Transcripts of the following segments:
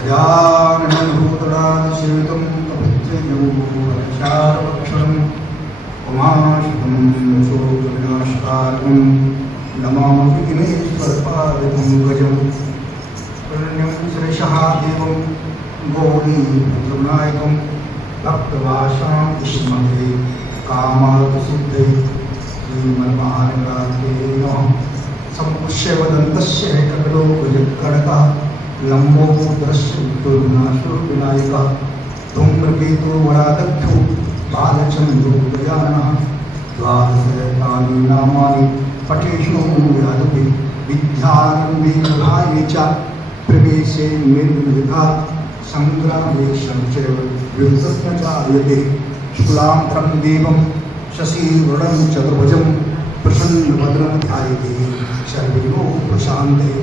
गजाननभूतराजसेवितं कपित्थजगोपचारवक्षरम् उमाशुतं शोकविनाशकारकं नमामि दिनेश्वरपादपङ्कजं पुण्यं श्रीशः देवं गौरीपुत्रनायकं भक्तवासां विस्मते कामार्थसिद्धये श्रीमन्महाराजे नमः। सम्पुष्य वदन्तस्य कपिलो गजत्कणकः लम्बोदरस्य विनाशुर्विनायकः धूम्रकेतो वरादभ्यो बालचन्द्रो गजाननः द्वादशैतानि नामानि पठेषु यादवे विद्यारम्भे प्रभाये च प्रवेशे निर्विघ्ना संग्रामे संचैव विघ्नस्य जायते। शुक्लाम्बरं देवं शशिवर्णं चतुर्भुजं प्रसन्नवदनं ध्यायेत् सर्वविघ्नोपशान्तये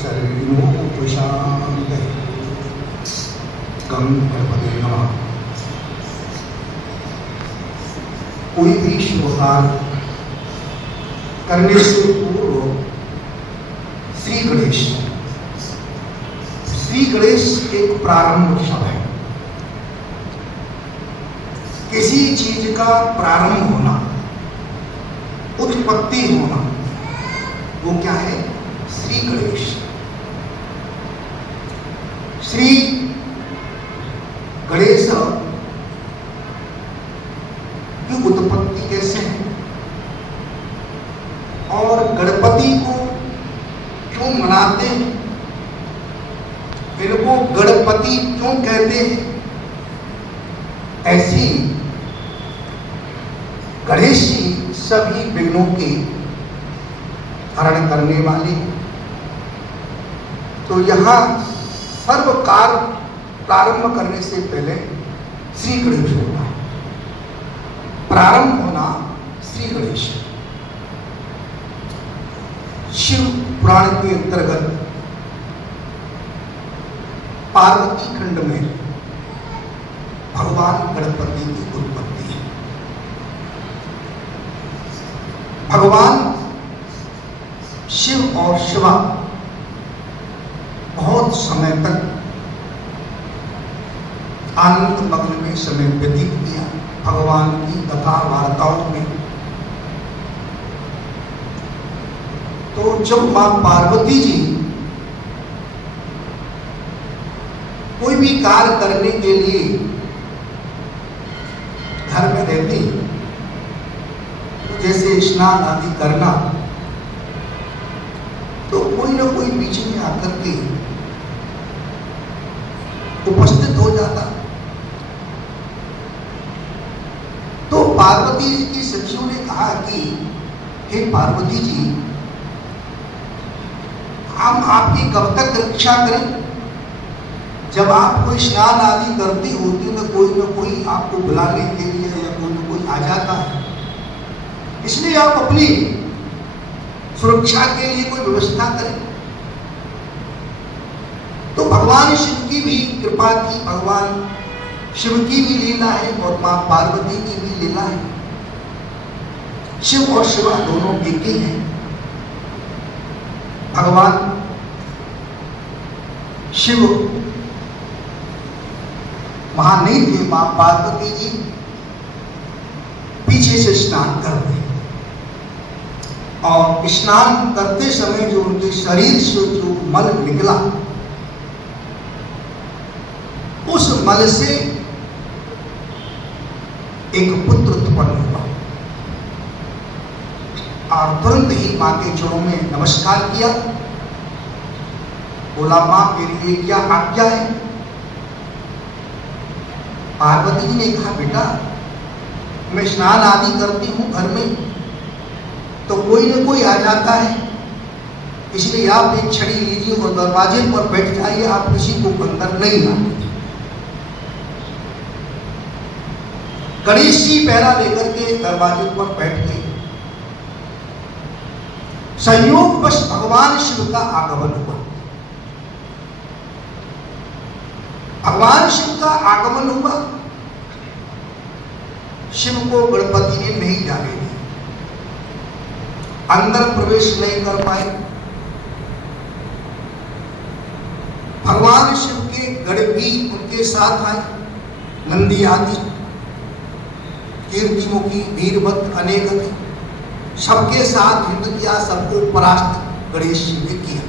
सर्वविघ्नोपशान्तये। गं गणपते नमः। कोई भी श्लोकार करने से पूर्व श्री गणेश एक प्रारंभ शब्द है। किसी चीज का प्रारंभ होना, उत्पत्ति होना, वो क्या है? श्री गणेश। श्री गणेश की उत्पत्ति कैसे है और गणपति को क्यों मनाते हैं, इनको गणपति क्यों कहते हैं, ऐसी गणेश जी सभी विघ्नों के हरण करने वाले। तो यहां सर्व कार्य प्रारंभ करने से पहले श्री गणेश होता है, प्रारंभ होना श्री गणेश। शिव पुराण के अंतर्गत पार्वती खंड में भगवान गणपति की उत्पत्ति है। भगवान शिव और शिवा बहुत समय तक आनंद मग्न में समय व्यतीत किया भगवान की कथा वार्ताओं में। तो जब मां पार्वती जी कोई भी कार्य करने के लिए घर में रहती, तो जैसे स्नान आदि करना, तो कोई ना कोई बीच में आकर के उपस्थित हो जाता। तो पार्वती जी की सखियों ने कहा कि हे पार्वती जी, हम आपकी कब तक रक्षा करें? जब आप कोई स्नान आदि करती होती तो कोई ना कोई आपको बुलाने के लिए या कोई ना कोई आ जाता है, इसलिए आप अपनी सुरक्षा के लिए कोई व्यवस्था करें। तो भगवान शिव की भी कृपा थी, भगवान शिव की भी लीला है और मां पार्वती की भी लीला है। शिव और शिवा दोनों एक ही हैं। भगवान शिव वहां नहीं थे, मां पार्वती जी पीछे से स्नान कर रहे और स्नान करते समय जो उनके शरीर से जो मल निकला, उस मल से एक पुत्र उत्पन्न हुआ और तुरंत ही मां के चरणों में नमस्कार किया, बोला मां मेरे लिए क्या आज्ञा है? पार्वती जी ने कहा बेटा, मैं स्नान आदि करती हूं घर में, तो कोई न कोई आ जाता है, इसलिए आप एक छड़ी लीजिए और दरवाजे पर बैठ जाइए, आप किसी को अंदर नहीं लाते। गणेश जी पहरा लेकर के दरवाजे पर बैठ गए। संयोगवश भगवान शिव का आगमन हुआ। भगवान शिव का आगमन हुआ, शिव को गणपति ने नहीं जाने दिया, अंदर प्रवेश नहीं कर पाए। भगवान शिव के गण भी उनके साथ आए, नंदी आदि, कीर्तिमुखी, वीरभद्र अनेक थे, सबके साथ युद्ध किया, सबको परास्त गणेश जी ने किया।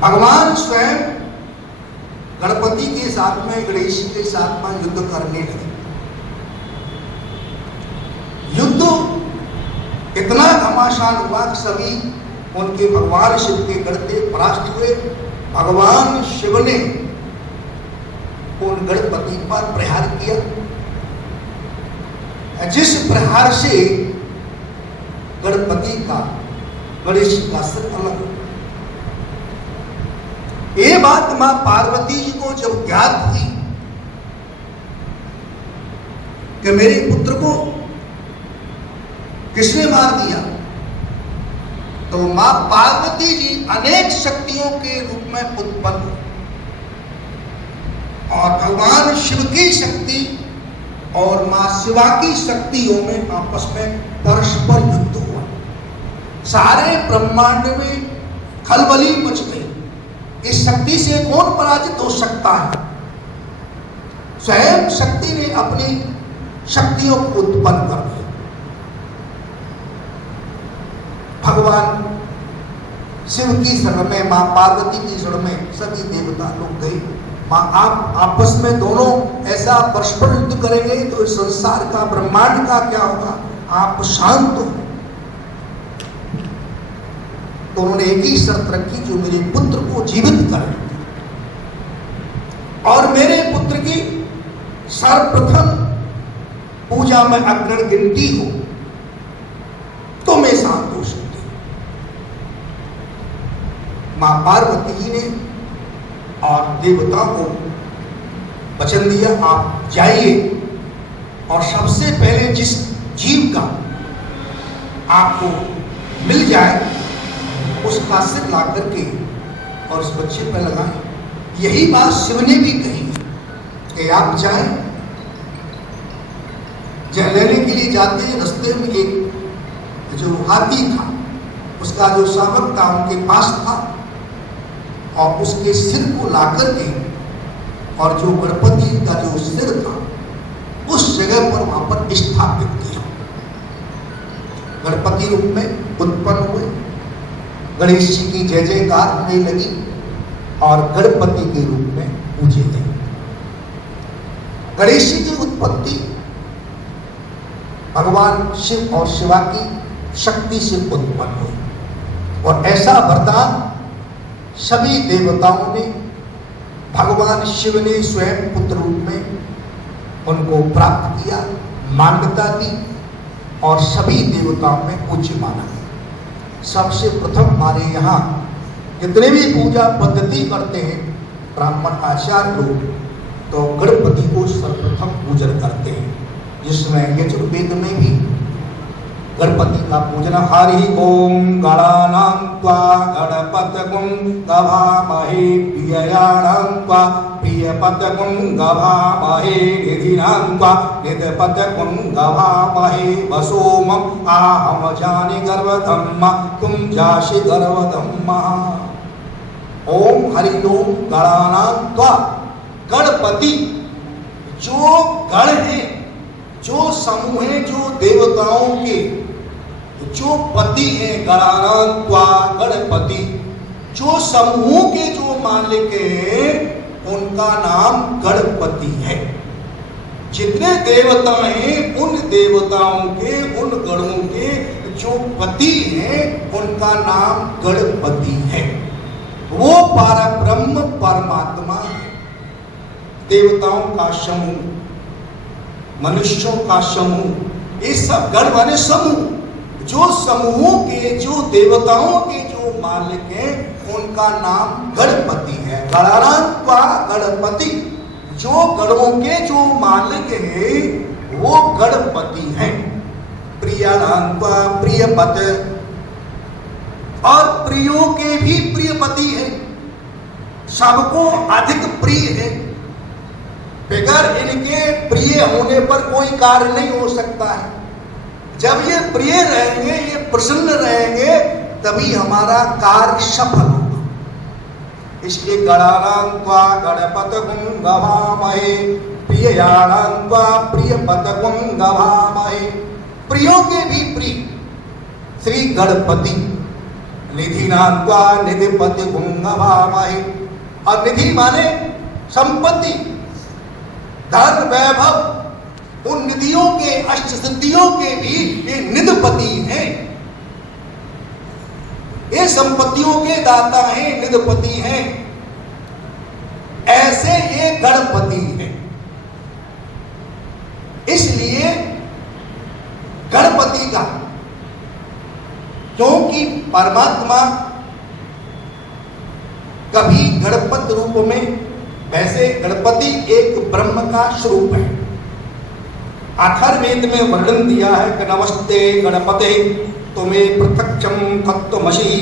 भगवान स्वयं गणपति के साथ में, गणेश जी के साथ में युद्ध करने लगे। युद्ध इतना घमासान हुआ कि सभी उनके भगवान शिव के गणते परास्त हुए। भगवान शिव ने उन गणपति पर प्रहार किया, जिस प्रहार से गणपति का, गणेश का सिर अलग। ये बात मां पार्वती जी को जब ज्ञात हुई कि मेरे पुत्र को किसने मार दिया, तो मां पार्वती जी अनेक शक्तियों के रूप में उत्पन्न हुई और भगवान शिव की शक्ति और मां शिवा की शक्तियों में आपस में परस्पर युद्ध हुआ। सारे ब्रह्मांड में खलबली मच गई। इस शक्ति से कौन पराजित हो सकता है? स्वयं शक्ति ने अपनी शक्तियों को उत्पन्न कर दिया। भगवान शिव की शरण में, मां पार्वती की शरण में सभी देवता लोग गए। मां आप आपस में दोनों ऐसा परस्पर युद्ध करेंगे तो इस संसार का, ब्रह्मांड का क्या होगा? आप शांत हो। तो उन्होंने एक ही शर्त रखी, जो मेरे पुत्र को जीवित करे और मेरे पुत्र की सर्वप्रथम पूजा में अग्रण गिनती हो तो मैं शांत हो सकती। मां पार्वती जी ने और देवताओं को वचन दिया, आप जाइए और सबसे पहले जिस जीव का आपको मिल जाए उसका सिर ला करके और उस बच्चे पर लगाएं। यही बात शिव ने भी कही कि आप जाएं। जल लेने के लिए जाते हैं, रास्ते में एक जो हाथी था, उसका जो शावक था उनके पास था और उसके सिर को ला करके और जो गणपति का जो सिर था उस जगह पर वहां पर स्थापित किया। गणपति रूप में उत्पन्न हुए, गणेश जी की जय जयकार होने लगी और गणपति के रूप में पूजे गए। गणेश जी की उत्पत्ति भगवान शिव और शिवा की शक्ति से उत्पन्न हुई और ऐसा वरदान सभी देवताओं ने, भगवान शिव ने स्वयं पुत्र रूप में उनको प्राप्त किया, मान्यता दी और सभी देवताओं में पूज्य माना। सबसे प्रथम हमारे यहाँ जितने भी पूजा पद्धति करते हैं ब्राह्मण आचार्य लोग, तो गणपति को सर्वप्रथम पूजन करते हैं, जिसमें यजुर्वेद में भी गणपति का पूजन। हरि ओम गणानां त्वा गणपतगुं गभामहे प्रिययाणां त्वा प्रियपतगुं गभामहे निधिनां त्वा निधपतगुं गभामहे वसोमं आहम जानि गर्वधम्मा तुम जासि गर्वधम्मा। ओम हरि ओम गणानां त्वा, गणपति जो गण है, जो समूह है, जो देवताओं के जो पति है, गणानां त्वा गणपति, जो समूह के जो मालिक है उनका नाम गणपति है। जितने देवता हैं उन देवताओं के, उन गणों के जो पति हैं उनका नाम गणपति है। वो परब्रह्म परमात्मा है। देवताओं का समूह, मनुष्यों का समूह, ये सब गण माने समूह। जो समूहों के, जो देवताओं के जो मालिक हैं उनका नाम गणपति है। गणानां त्वा गणपति, जो गणों के जो मालिक हैं वो गणपति हैं। प्रियाणां त्वा प्रियपत, और प्रियों के भी प्रियपति है, सबको अधिक प्रिय है। बगैर इनके प्रिय होने पर कोई कार्य नहीं हो सकता है। जब ये प्रिय रहेंगे, ये प्रसन्न रहेंगे, तभी हमारा कार्य सफल होगा। इसलिए गणानां त्वा गणपतिगुं गवामहे, प्रिययाणां त्वा प्रियपतिगुं गवामहे। प्रियों के भी प्रिय श्री गणपति, निधिनां त्वा निधिपतिगुं गवामहे। और निधि माने संपत्ति, धन, वैभव, उन निधियों के, अष्ट सिद्धियों के भी ये निधिपति हैं, ये संपत्तियों के दाता हैं, निधिपति हैं। ऐसे ये गणपति हैं। इसलिए गणपति का, क्योंकि परमात्मा कभी गणपति रूप में, वैसे गणपति एक ब्रह्म का स्वरूप है। अथर्ववेद में वर्णन दिया है कि नमस्ते गणपते त्वमेव प्रत्यक्षं तत्त्वमसि,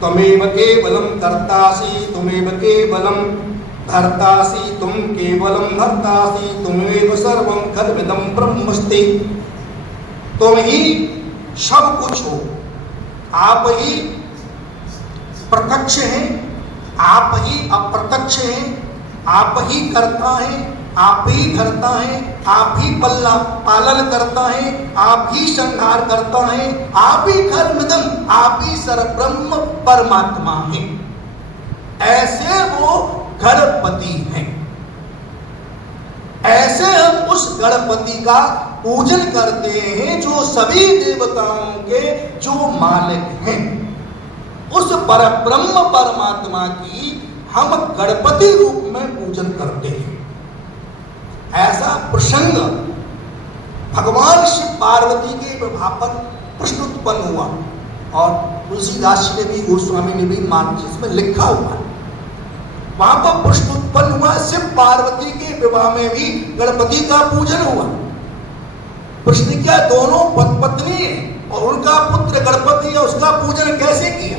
त्वमेव केवलं कर्तासि, त्वमेव केवलं धर्तासि, तुम केवलं धर्तासि, त्वमेव सर्वं खल्विदं ब्रह्मस्ति। तुम ही सब कुछ हो, आप ही प्रत्यक्ष हैं, आप ही अप्रत्यक्ष हैं, आप ही करता है, आप ही धरता है, आप ही पालन करता है, आप ही संहार करता है, आप ही खल्विदं, आप ही सर्वब्रह्म परमात्मा है। ऐसे वो गणपति हैं। ऐसे हम उस गणपति का पूजन करते हैं जो सभी देवताओं के जो मालिक हैं। उस परब्रह्म परमात्मा की हम गणपति रूप में पूजन करते हैं। ऐसा प्रसंग भगवान शिव पार्वती के विवाह पर प्रश्न उत्पन्न हुआ, और तुलसीदास ने भी, गोस्वामी ने भी मानचित्र में लिखा हुआ। वहां पर प्रश्न उत्पन्न हुआ, शिव पार्वती के विवाह में भी गणपति का पूजन हुआ। प्रश्न क्या, दोनों पत्नी है और उनका पुत्र गणपति है, उसका पूजन कैसे किया?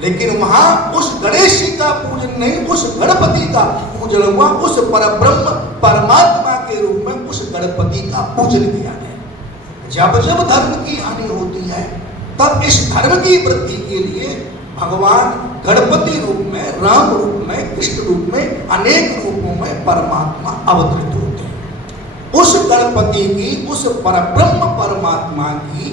लेकिन वहां उस गणेश जी का पूजन नहीं, उस गणपति का पूजन हुआ। उस परब्रह्म परमात्मा के रूप में उस गणपति का पूजन किया गया। जब जब धर्म की हानि होती है, तब इस धर्म की वृद्धि के लिए भगवान गणपति रूप में, राम रूप में, कृष्ण रूप में, अनेक रूपों में परमात्मा अवतरित होते हैं। उस गणपति की, उस परब्रह्म परमात्मा की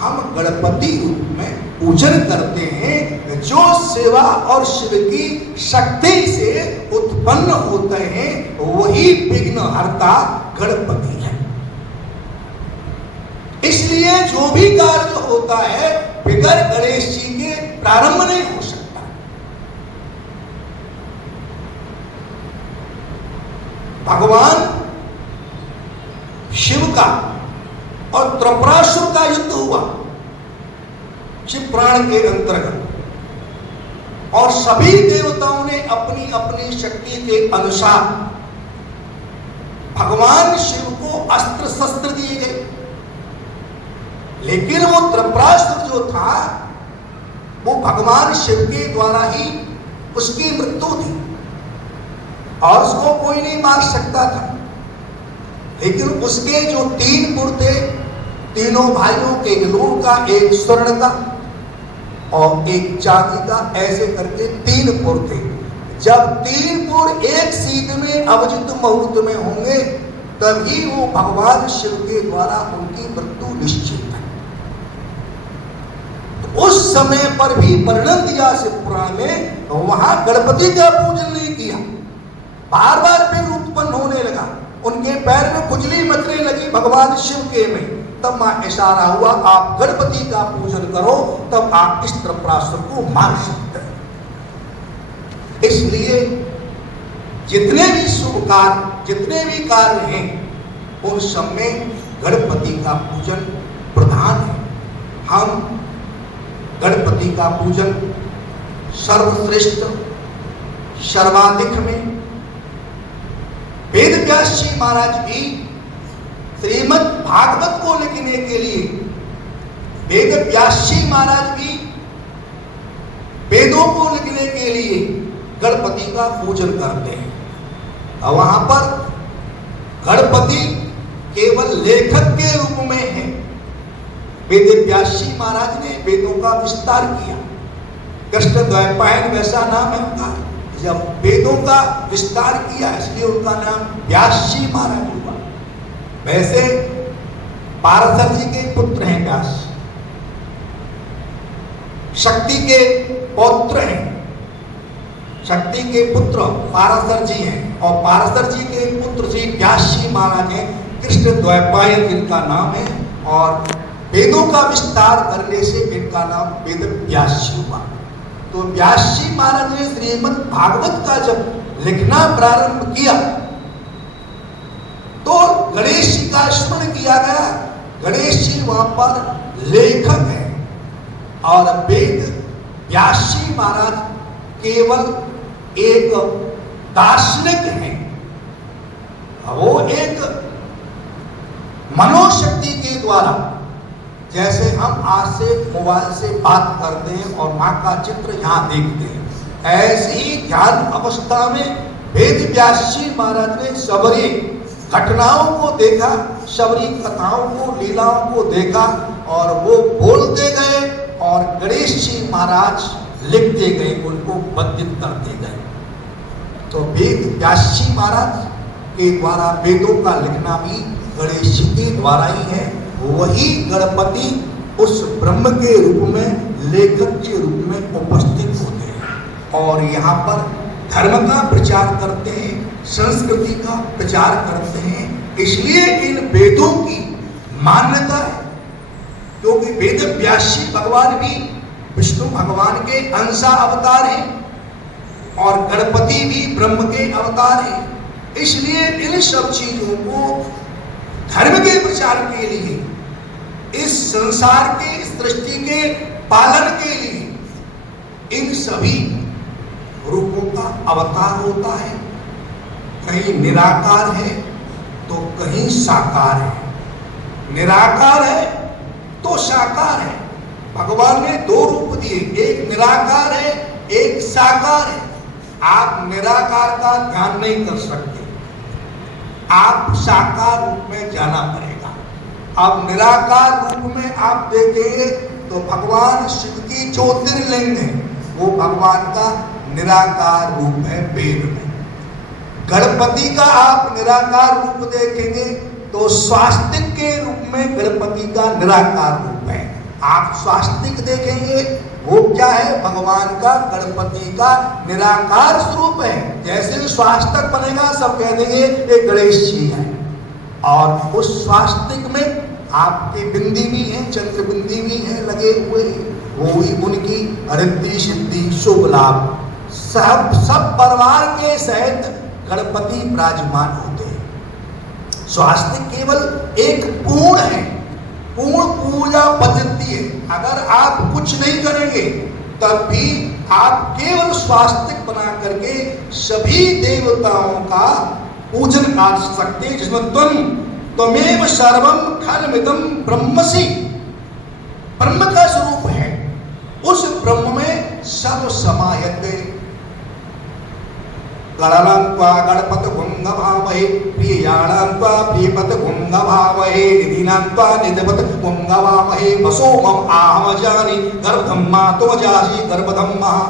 हम गणपति रूप में पूजन करते हैं, जो सेवा और शिव की शक्ति से उत्पन्न होते हैं, वही विघ्नहर्ता गणपति है। इसलिए जो भी कार्य होता है बिगड़ गणेश जी के प्रारंभ नहीं हो सकता। भगवान शिव का और त्रिपुरासुर का युद्ध हुआ शिव पुराण के अंतर्गत, और सभी देवताओं ने अपनी अपनी शक्ति के अनुसार भगवान शिव को अस्त्र शस्त्र दिए गए। लेकिन वो त्रिपुरासुर जो था, वो भगवान शिव के द्वारा ही उसकी मृत्यु थी, और उसको कोई नहीं मार सकता था। लेकिन उसके जो 3 पुत्र थे, तीनों भाइयों के लोगों का, एक स्वर्ण का और एक चांदी का, ऐसे करके 3 पुत्र थे। जब 3 पुत्र एक सीध में अवजित मुहूर्त में होंगे, तभी वो भगवान शिव के द्वारा उनकी मृत्यु निश्चित है। तो उस समय पर भी वर्णन दिया शिव पुराण में, वहां गणपति का पूजन नहीं किया। बार बार फिर उत्पन्न होने लगा, उनके पैर में खुजली मचने लगी भगवान शिव के में। तब वहां इशारा हुआ, आप गणपति का पूजन करो, तब आप इस त्रिपुरासुर को मार सकते हैं। इसलिए जितने भी शुभ कार्य, जितने भी कार्य हैं, उन सब में गणपति का पूजन प्रधान है। हम गणपति का पूजन सर्वश्रेष्ठ, सर्वाधिक में वेद व्यास जी महाराज भी श्रीमद् भागवत को लिखने के लिए, वेद व्यास जी महाराज भी वेदों को लिखने के लिए गणपति का पूजन करते हैं। और वहां पर गणपति केवल लेखक के रूप में है। वेद व्यास जी महाराज ने वेदों का विस्तार किया, कृष्ण द्वैपायन वैसा नाम है उनका। जब वेदों का विस्तार किया इसलिए उनका नाम व्यास जी महाराज हुआ। वैसे पाराशर जी के पुत्र हैं व्यास, शक्ति के पौत्र हैं, शक्ति के पुत्र पाराशर जी हैं और पाराशर जी के पुत्र श्री व्यास जी महाराज हैं। कृष्ण द्वैपायन जिनका नाम है और वेदों का विस्तार करने से इनका नाम वेद व्यास जी हुआ। तो व्यास जी महाराज ने श्रीमद् भागवत का जब लिखना प्रारंभ किया तो गणेश जी का स्मरण किया गया। गणेश जी वहां पर लेखक हैं और वेद व्यास जी महाराज केवल एक दार्शनिक हैं। वो एक मनोशक्ति के द्वारा, जैसे हम आज से मोबाइल से बात करते हैं और माँ का चित्र यहाँ देखते हैं, ऐसे ही ध्यान अवस्था में वेद व्यास जी महाराज ने सबरी घटनाओं को देखा, सबरी कथाओं को, लीलाओं को देखा और वो बोलते गए और गणेश जी महाराज लिखते गए, उनको बंधित करते गए। तो वेद व्यास जी महाराज के द्वारा वेदों का लिखना भी गणेश जी के द्वारा ही है। वही गणपति उस ब्रह्म के रूप में, लेखक के रूप में उपस्थित होते हैं और यहाँ पर धर्म का प्रचार करते हैं, संस्कृति का प्रचार करते हैं। इसलिए इन वेदों की मान्यता है, क्योंकि वेद व्यास जी भगवान भी विष्णु भगवान के अंशा अवतार हैं और गणपति भी ब्रह्म के अवतार हैं। इसलिए इन सब चीजों को धर्म के प्रचार के लिए, इस संसार के, इस सृष्टि के पालन के लिए इन सभी रूपों का अवतार होता है। कहीं निराकार है तो कहीं साकार है, निराकार है तो साकार है। भगवान ने दो रूप दिए, एक निराकार है, एक साकार है। आप निराकार का ध्यान नहीं कर सकते, आप साकार रूप में जाना पड़ेगा। अब निराकार रूप में आप देखेंगे तो भगवान शिव की ज्योतिर्लिंग है, वो भगवान का निराकार रूप है वेद में। गणपति का आप निराकार रूप देखेंगे तो स्वास्तिक के रूप में गणपति का निराकार रूप है। आप स्वास्तिक देखेंगे वो क्या है, भगवान का, गणपति का निराकार स्वरूप है। जैसे स्वास्तिक बनेगा सब कह देंगे ये गणेश जी है। और उस स्वास्तिक में आपकी बिंदी भी है, चंद्र बिंदी भी है लगे हुए, वो ही उनकी रिद्धि सिद्धि शुभ लाभ सब परिवार के सहित गणपति विराजमान होते हैं। स्वास्तिक केवल एक पूर्ण है, पूर्ण पूजा पद्धति है। अगर आप कुछ नहीं करेंगे तब भी आप केवल स्वास्तिक बना करके सभी देवताओं का पूजन कर सकते हैं, जिसमें त्वमेव सर्वम खलमिदं ब्रह्मसि, ब्रह्म का स्वरूप है। उस ब्रह्म में सब समायते। गणनान्त्वा गणपतिगुं नमामहे, प्रियाणान्त्वा प्रियपतिगुं नमामहे, निधिनान्त्वा निधिपतिगुं नमामहे, वसो मम आहमजानि गर्भं मातुम जासि गर्भधं महा।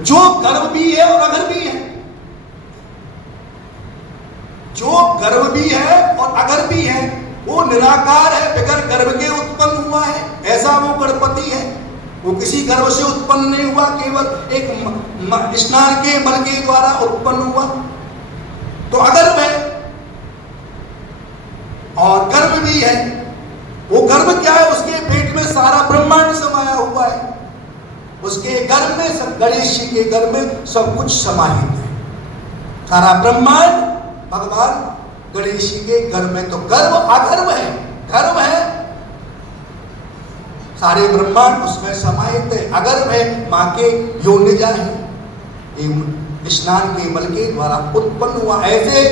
जो गर्भ भी है और अगर भी है, जो गर्भ भी है और अगर भी है, वो निराकार है, बगैर गर्भ के उत्पन्न हुआ है, ऐसा वो गणपति है। वो किसी गर्भ से उत्पन्न नहीं हुआ, केवल एक स्नान के मल के द्वारा उत्पन्न हुआ। तो अगर्भ है और गर्भ भी है। वो गर्भ क्या है, उसके पेट में सारा ब्रह्मांड समाया हुआ है, उसके गर्भ में सब, गणेश जी के गर्भ में सब कुछ समाहित है। सारा ब्रह्मांड भगवान गणेश जी के गर्भ में। तो गर्भ अगर्भ है, गर्भ है, सारे ब्रह्मांड उसमें समाहित है। अगर्भ है, माँ के योनिजा है, स्नान के मल के द्वारा उत्पन्न हुआ। ऐसे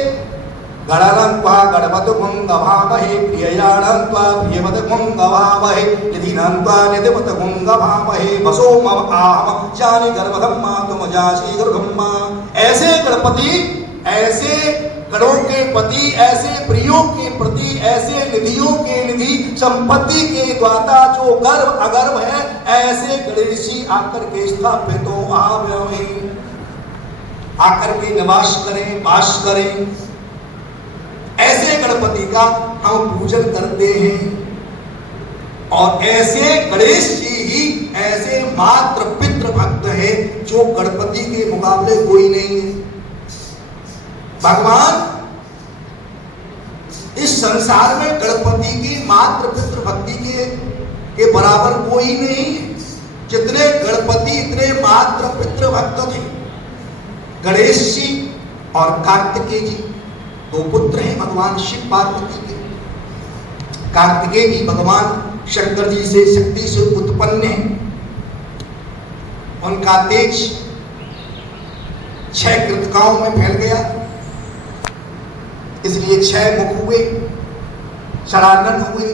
गणनान्त्वा गणपतिगुं नमामहे, प्रियाणान्त्वा प्रियपतिगुं नमामहे, निधिनान्त्वा निधिपतिगुं नमामहे, वसो मम आहमजानि गर्भधं मातुम जासि गर्भं मा। ऐसे गणपति, ऐसे गणों के पति, ऐसे प्रियों के प्रति, ऐसे निधियों के निधि, संपत्ति के द्वाता जो गर्व अगर्व है, ऐसे गणेश जी आकर के स्थापित हो आकर के निवास करें, वास करें। ऐसे गणपति का हम पूजन करते हैं। और ऐसे गणेश जी ही ऐसे मात्र पितृ भक्त है जो गणपति के मुकाबले कोई नहीं है। भगवान इस संसार में गणपति की मात्र पितृ भक्ति के बराबर कोई नहीं है। जितने गणपति इतने मात्र पितृ भक्त थे। गणेश जी और कार्तिकेय जी दो पुत्र हैं भगवान शिव पार्वती के। कार्तिकेय जी भगवान शंकर जी से शक्ति से उत्पन्न है। उनका तेज 6 कृतिकाओं में फैल गया, इसलिए 6 मुख हुए, षडानन हुए।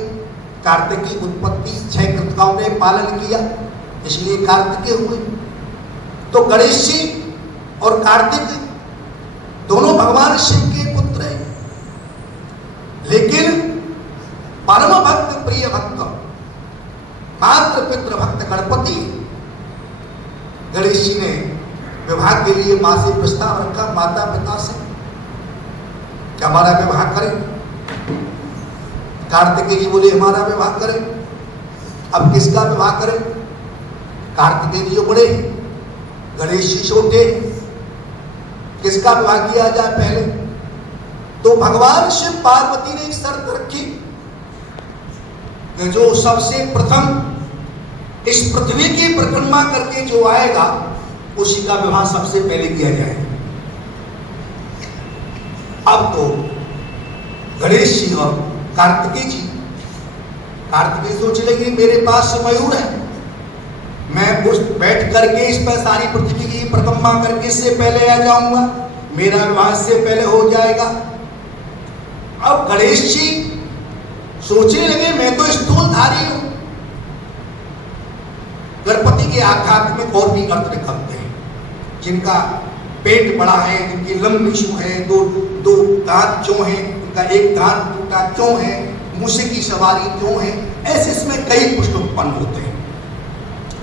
कार्तिक की उत्पत्ति 6 कृतिकाओं ने पालन किया, इसलिए कार्तिकेय हुए। तो गणेश जी और कार्तिक दोनों भगवान शिव के पुत्र हैं। लेकिन परम भक्त, प्रिय भक्त, मात्र पितृ भक्त गणपति, गणेश जी ने विवाह के लिए मां से प्रस्ताव रखा, माता पिता से, कि हमारा विवाह करें। कार्तिकेय जी बोले हमारा विवाह करें। अब किसका विवाह करें? कार्तिकेय जी बड़े हैं, गणेश जी छोटे हैं, किसका विवाह किया जाए पहले? तो भगवान शिव पार्वती ने एक शर्त रखी कि जो सबसे प्रथम इस पृथ्वी की परिक्रमा करके जो आएगा उसी का विवाह सबसे पहले किया जाए। अब तो गणेश जी और कार्तिकेय जी, कार्तिकेय सोच लेंगे मेरे पास मयूर है, मैं उस बैठ करके इस पर सारी पृथ्वी की परिक्रमा करके इससे पहले आ जाऊंगा, मेरा विवाह से पहले हो जाएगा। अब गणेश जी सोचने लगे मैं तो स्थूलधारी हूं। गणपति के आध्यात्मिक और भी अर्थ निकलते हैं, जिनका पेट बड़ा है, जिनकी लंबी सूंड है, दो दांत क्यों है, उनका एक दांत टूटा क्यों है, मूसे की सवारी क्यों है, ऐसे इसमें कई प्रश्न उत्पन्न होते हैं,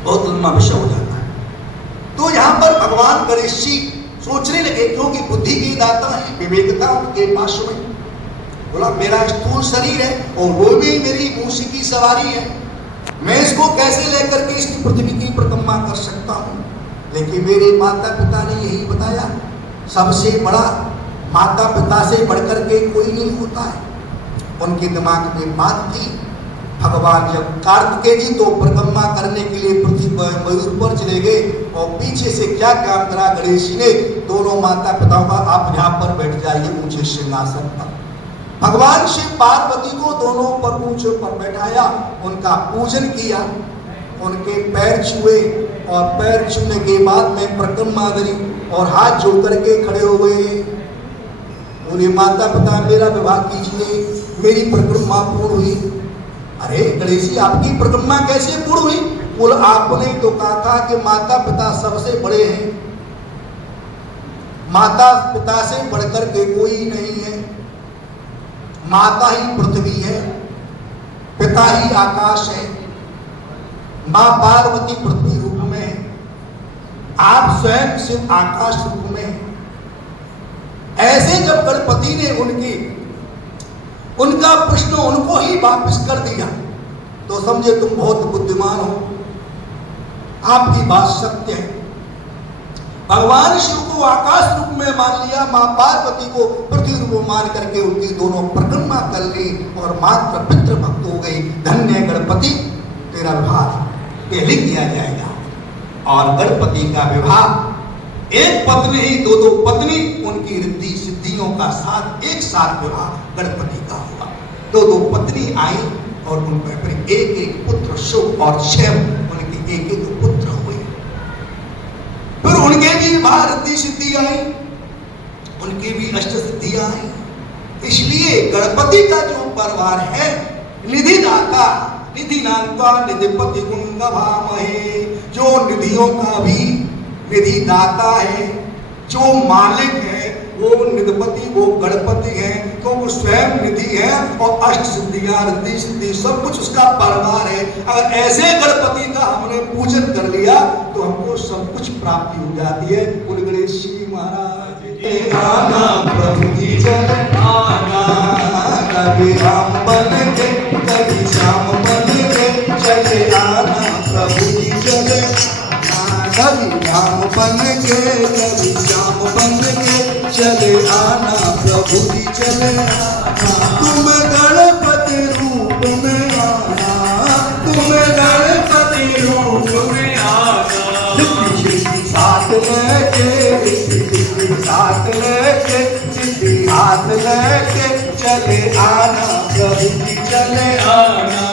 बहुत लंबा विषय हो जाता है। तो यहाँ पर भगवान गणेश जी सोचने लगे, क्योंकि बुद्धि के दाता है, विवेकता उनके पास में, बोला मेरा स्थूल शरीर है और वो भी मेरी मूसी की सवारी है, मैं इसको कैसे लेकर के इस पृथ्वी की परिक्रमा कर सकता हूँ। लेकिन मेरे माता पिता ने यही बताया, सबसे बड़ा माता पिता से बढ़कर के कोई नहीं होता है। उनके दिमाग में बात थी, भगवान जब कार्तिकेय जी तो परिक्रमा करने के लिए पृथ्वी पर मयूर पर चले गए और पीछे से क्या काम करा गणेश जी ने, दोनों माता पिताओं का आप यहाँ पर बैठ जाइए ऊंचे सिंहासन पर। भगवान शिव पार्वती को दोनों पर ऊंचे पर बैठाया, उनका पूजन किया, उनके पैर छुए और पैर छूने के बाद में परिक्रमा करी और हाथ जोड़ करके खड़े हो गए। बोले माता पिता मेरा विवाह कीजिए, मेरी परिक्रमा पूर्ण हुई। अरे गणेश जी आपकी परिक्रमा कैसे पूर्ण हुई? बोल आपने तो कहा था कि माता पिता सबसे बड़े हैं, माता पिता से बढ़कर के कोई नहीं है, माता ही पृथ्वी है, पिता ही आकाश है, मां पार्वती पृथ्वी रूप में है, आप स्वयं शिव आकाश रूप में है। ऐसे जब गणपति ने उनका प्रश्न उनको ही वापस कर दिया तो समझे तुम बहुत बुद्धिमान हो, आपकी बात सत्य है। भगवान शिव को आकाश रूप में मान लिया, मां पार्वती को पृथ्वी रूप मान करके उनकी दोनों परिक्रमा कर ली और मात्र पितृ भक्त हो गई। धन्य गणपति, तेरा विवाह पहले किया जाएगा। और गणपति का विवाह एक पत्नी ही दो पत्नी, उनकी रिद्धि सिद्धियों का साथ एक साथ विवाह गणपति का हुआ। दो पत्नी आई और उनके फिर एक पुत्र शुभ और क्षेम, उनके एक पुत्र हुए। फिर उनके भी विवाह रिद्धि सिद्धि आई, उनकी भी अष्ट सिद्धियां आई। इसलिए गणपति का जो परिवार है, निधिदाता, निधि नानका निधिपति गुण भामहे, जो निधियों का भी निधि दाता है, जो मालिक है, वो निधिपति, वो गणपति हैं, तो वो स्वयं निधि है और अष्ट सिद्धियां, रिद्धि सिद्धि सब कुछ उसका परमार है। अगर ऐसे गणपति का हमने पूजन कर लिया तो हमको सब कुछ प्राप्ति हो जाती है। बोल गणेश जी महाराज की आना प्रभु जी चले आना, कभी राम बन के कभी श्याम बन के चले आना प्रभु जी चले, कभी राम बन के कभी श्याम बन के चले आना प्रभु जी चले आना। तुम गणपति रूप में आना, तुम गणपति रूप में आना, साथ लेके साथ लेके सिद्धि हाथ लेके चले आना प्रभु जी चले आना,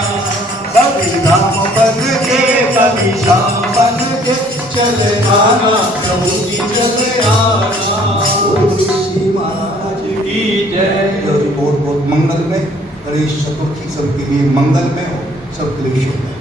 कभी राम बन के कभी श्याम बन के चले आना प्रभु जी चले आना। श्री महाराज की जय। बहुत बहुत मंगल में, गणेश चतुर्थी सबके लिए मंगल में हो, सबके लिए शुभ।